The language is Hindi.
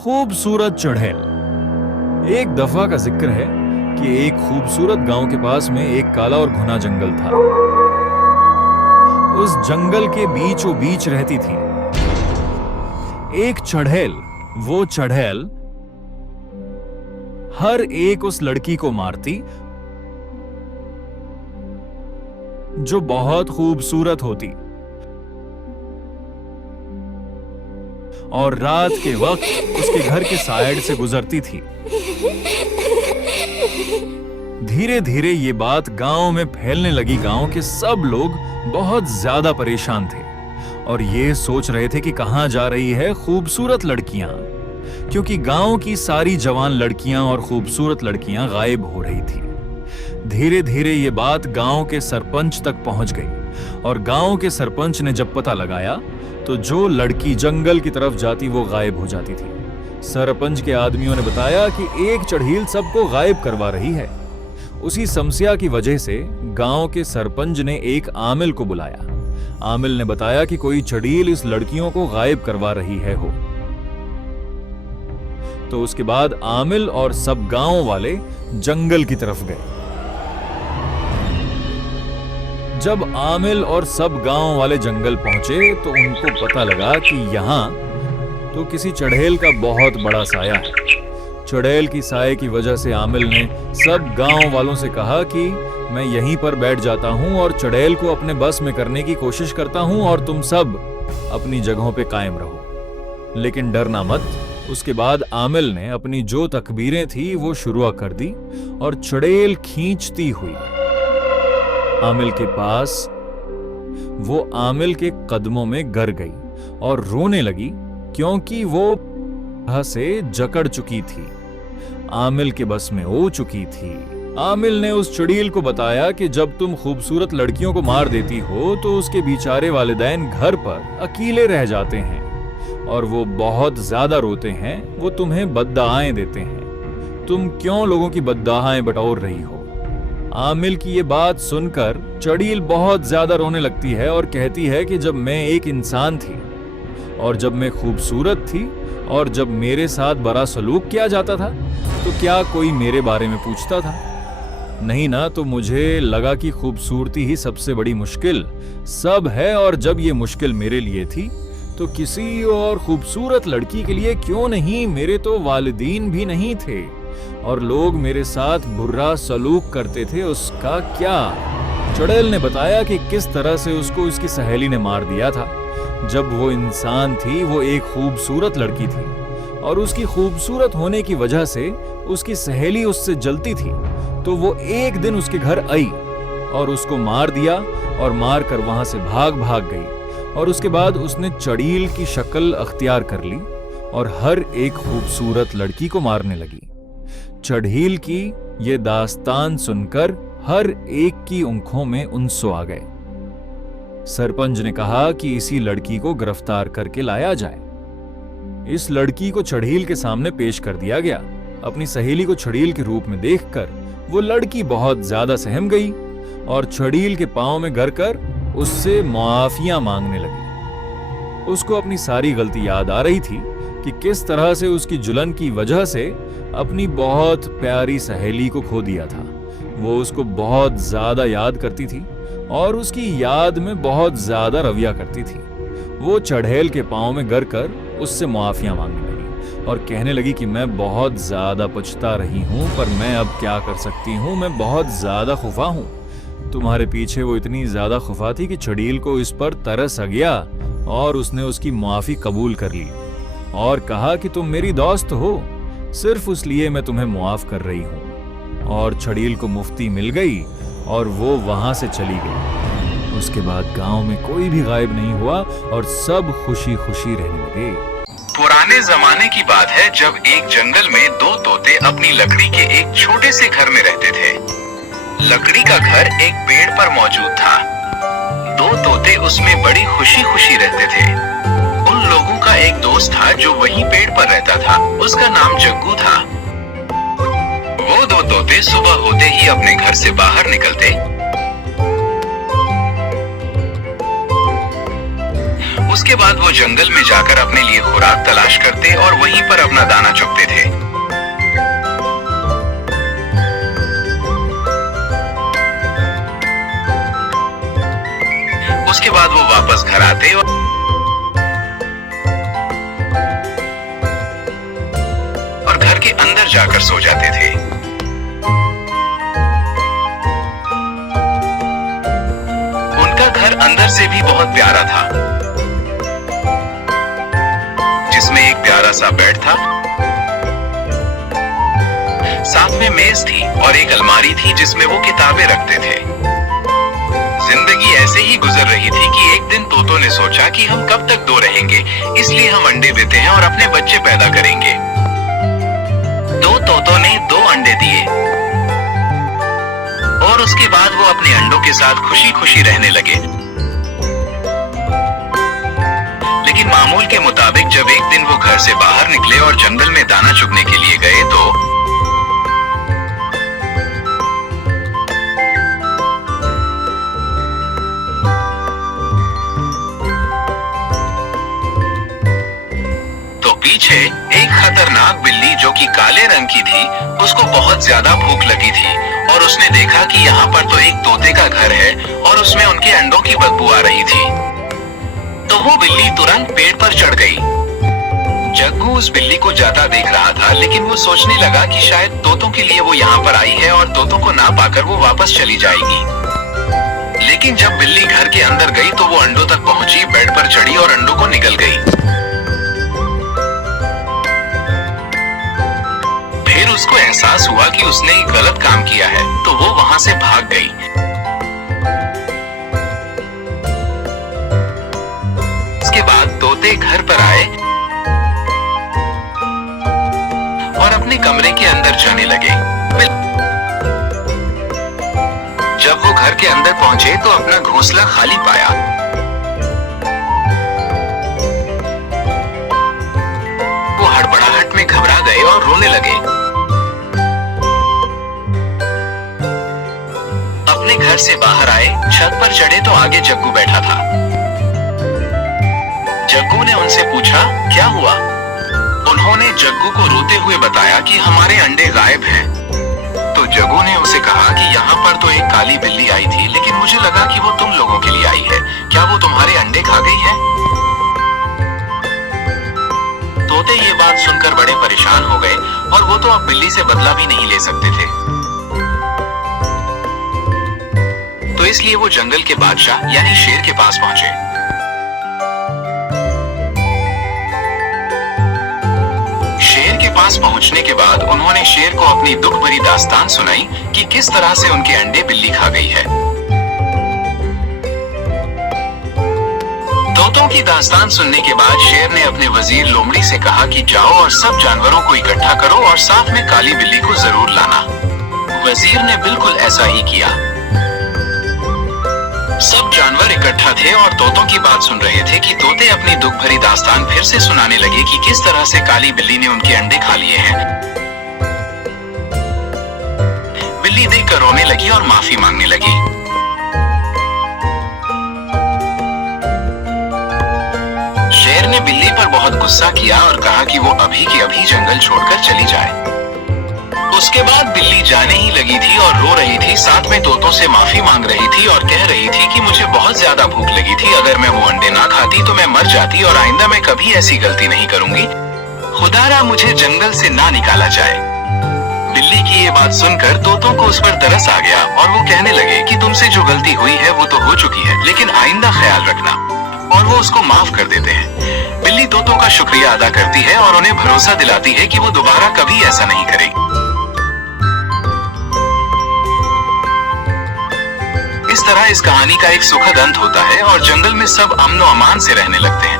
खूबसूरत चुड़ैल। एक दफा का जिक्र है कि एक खूबसूरत गांव के पास में एक काला और घुना जंगल था। उस जंगल के बीचों बीच रहती थी एक चुड़ैल। वो चुड़ैल हर एक उस लड़की को मारती जो बहुत खूबसूरत होती, और रात के वक्त उसके घर के साइड से गुजरती थी। धीरे धीरे ये बात गांव में फैलने लगी। गांव के सब लोग बहुत ज्यादा परेशान थे और ये सोच रहे थे कि कहां जा रही है खूबसूरत लड़कियां, क्योंकि गांव की सारी जवान लड़कियां और खूबसूरत लड़कियां गायब हो रही थी। धीरे धीरे ये बात गांव के सरपंच तक पहुंच गई और गांव के सरपंच ने जब पता लगाया तो जो लड़की जंगल की तरफ जाती वो गायब हो जाती थी। सरपंच के आदमियों ने बताया कि एक चढ़ील सबको गायब करवा रही है। उसी समस्या की वजह से गांव के सरपंच ने एक आमिल को बुलाया। आमिल ने बताया कि कोई चढ़ील इस लड़कियों को गायब करवा रही है हो। तो उसके बाद आमिल और सब गांव वाले जंगल की तरफ गए। जब आमिल और सब गांव वाले जंगल पहुंचे तो उनको पता लगा कि यहां तो किसी चुड़ैल का बहुत बड़ा साया है। चुड़ैल की साये की वजह से आमिल ने सब गांव वालों से कहा कि मैं यहीं पर बैठ जाता हूं और चुड़ैल को अपने बस में करने की कोशिश करता हूं और तुम सब अपनी जगहों पे कायम रहो, लेकिन डरना मत। उसके बाद आमिल ने अपनी जो तकबीरें थी वो शुरू कर दी और चुड़ैल खींचती हुई आमिल के पास वो आमिल के कदमों में गिर गई और रोने लगी, क्योंकि वो से जकड़ चुकी थी, आमिल के बस में हो चुकी थी। आमिल ने उस चुड़ैल को बताया कि जब तुम खूबसूरत लड़कियों को मार देती हो तो उसके बेचारे वालिदैन घर पर अकेले रह जाते हैं और वो बहुत ज्यादा रोते हैं। वो तुम्हें बद्दुआएं देते हैं। तुम क्यों लोगों की बद्दुआएं बटोर रही हो? आमिल की ये बात सुनकर चुड़ैल बहुत ज्यादा रोने लगती है और कहती है कि जब मैं एक इंसान थी और जब मैं खूबसूरत थी और जब मेरे साथ बुरा सलूक किया जाता था तो क्या कोई मेरे बारे में पूछता था? नहीं ना। तो मुझे लगा कि खूबसूरती ही सबसे बड़ी मुश्किल सब है, और जब ये मुश्किल मेरे लिए थी तो किसी और खूबसूरत लड़की के लिए क्यों नहीं? मेरे तो वालिदीन भी नहीं थे और लोग मेरे साथ बुरा सलूक करते थे, उसका क्या? चुड़ैल ने बताया कि किस तरह से उसको उसकी सहेली ने मार दिया था। जब वो इंसान थी वो एक खूबसूरत लड़की थी और उसकी खूबसूरत होने की वजह से उसकी सहेली उससे जलती थी, तो वो एक दिन उसके घर आई और उसको मार दिया और मार कर वहां से भाग गई। और उसके बाद उसने चुड़ैल की शक्ल अख्तियार कर ली और हर एक खूबसूरत लड़की को मारने लगी। चुड़ैल की ये दास्तान सुनकर हर एक की आंखों में आंसू आ गए। सरपंच ने कहा कि इसी लड़की को गिरफ्तार करके लाया जाए। इस लड़की को चुड़ैल के सामने पेश कर दिया गया। अपनी सहेली को चुड़ैल के रूप में देखकर वो लड़की बहुत ज्यादा सहम गई और चुड़ैल के पांव में गिरकर उससे मुआफिया मांगने लगी। उसको अपनी सारी गलती याद आ रही थी कि किस तरह से उसकी जुल्म की वजह से अपनी बहुत प्यारी सहेली को खो दिया था। वो उसको बहुत ज्यादा याद करती थी और उसकी याद में बहुत ज्यादा रविया करती थी। वो चुड़ैल के पांव में गिरकर उससे मुआफिया मांगने लगी और कहने लगी कि मैं बहुत ज्यादा पछता रही हूं, पर मैं अब क्या कर सकती हूं? मैं बहुत ज्यादा खुफा हूं। तुम्हारे पीछे वो इतनी ज्यादा खुफा थी कि चुड़ैल को इस पर तरस आ गया और उसने उसकी मुआफी कबूल कर ली और कहा कि तुम मेरी दोस्त हो, सिर्फ इसलिए मैं तुम्हें मुआफ कर रही हूं। और चुड़ैल को मुफ्ती मिल गई और वो वहां से चली गई। उसके बाद गांव में कोई भी गायब नहीं हुआ और सब खुशी खुशी रहने लगे। पुराने जमाने की बात है जब एक जंगल में दो तोते अपनी लकड़ी के एक छोटे से घर में रहते थे। लकड़ी का घर एक पेड़ पर मौजूद था। दो तोते उसमें बड़ी खुशी खुशी रहते थे। उन लोगों का एक दोस्त था जो वहीं पेड़ पर रहता था। उसका नाम जग्गू था। वो दो तोते सुबह होते ही अपने घर से बाहर निकलते। उसके बाद वो जंगल में जाकर अपने लिए खुराक तलाश करते और वहीं पर अपना दाना अंदर जाकर सो जाते थे। उनका घर अंदर से भी बहुत प्यारा था, जिसमें एक प्यारा सा बेड था, साथ में मेज थी और एक अलमारी थी जिसमें वो किताबें रखते थे। जिंदगी ऐसे ही गुजर रही थी कि एक दिन तोतों ने सोचा कि हम कब तक दो रहेंगे, इसलिए हम अंडे देते हैं और अपने बच्चे पैदा करेंगे। दो तोतों ने 2 अंडे दिए और उसके बाद वो अपने अंडों के साथ खुशी खुशी रहने लगे। लेकिन मामूल के मुताबिक जब एक दिन वो घर से बाहर निकले और जंगल में दाना चुगने के लिए गए तो पीछे एक खतरनाक बिल्ली जो कि काले रंग की थी, उसको बहुत ज्यादा भूख लगी थी और उसने देखा कि यहाँ पर तो एक तोते का घर है और उसमें उनके अंडों की बदबू आ रही थी। तो वो बिल्ली तुरंत पेड़ पर चढ़ गई। जग्गू उस बिल्ली को जाता देख रहा था, लेकिन वो सोचने लगा कि शायद तोतों के लिए वो यहाँ पर आई है और तोतों को ना पाकर वो वापस चली जाएगी। लेकिन जब बिल्ली घर के अंदर गई तो वो अंडों तक पहुंची, बेड पर चढ़ी और अंडों को निगल गई। फिर उसको एहसास हुआ कि उसने एक गलत काम किया है, तो वो वहां से भाग गई। उसके बाद तोते घर पर आए और अपने कमरे के अंदर जाने लगे। जब वो घर के अंदर पहुंचे तो अपना घोंसला खाली पाया। वो हड़बड़ाहट में घबरा गए और रोने लगे। अपने घर से बाहर आए, छत पर चढ़े तो आगे जग्गू बैठा था। जग्गू ने उनसे पूछा, क्या हुआ? उन्होंने जग्गू को रोते हुए बताया कि हमारे अंडे गायब हैं। तो जग्गू ने उसे कहा कि यहाँ पर तो एक काली बिल्ली आई थी, लेकिन मुझे लगा कि वो तुम लोगों के लिए आई है। क्या वो तुम्हारे अंडे खा गई है? तोते ये बात सुनकर बड़े परेशान हो गए और वो तो अब बिल्ली से बदला भी नहीं ले सकते थे। तो इसलिए वो जंगल के बादशाह यानी शेर के पास पहुंचे। शेर के पास पहुंचने के बाद उन्होंने शेर को अपनी दुख भरी दास्तान सुनाई कि किस तरह से उनके अंडे बिल्ली खा गई है। तोतों की दास्तान सुनने के बाद शेर ने अपने वजीर लोमड़ी से कहा कि जाओ और सब जानवरों को इकट्ठा करो और साथ में काली बिल्ली को जरूर लाना। वजीर ने बिल्कुल ऐसा ही किया। सब जानवर इकट्ठा थे और तोतों की बात सुन रहे थे कि तोते अपनी दुख भरी दास्तान फिर से सुनाने लगे कि किस तरह से काली बिल्ली ने उनके अंडे खा लिए हैं। बिल्ली देखकर रोने लगी और माफी मांगने लगी। शेर ने बिल्ली पर बहुत गुस्सा किया और कहा कि वो अभी के अभी जंगल छोड़कर चली जाए। उसके बाद बिल्ली जाने ही लगी थी और रो रही थी, साथ में तोतों से माफी मांग रही थी और कह रही थी कि मुझे बहुत ज्यादा भूख लगी थी, अगर मैं वो अंडे ना खाती तो मैं मर जाती और आइंदा मैं कभी ऐसी गलती नहीं करूंगी। खुदारा मुझे जंगल से ना निकाला जाए। बिल्ली की ये बात सुनकर तोतों को उस पर तरस आ गया और वो कहने लगे कि तुमसे जो गलती हुई है वो तो हो चुकी है, लेकिन आइंदा ख्याल रखना, और वो उसको माफ कर देते हैं। बिल्ली तोतों का शुक्रिया अदा करती है और उन्हें भरोसा दिलाती है कि वो दोबारा कभी ऐसा नहीं करेगी। इस तरह इस कहानी का एक सुखद अंत होता है और जंगल में सब अमन और अमान से रहने लगते हैं।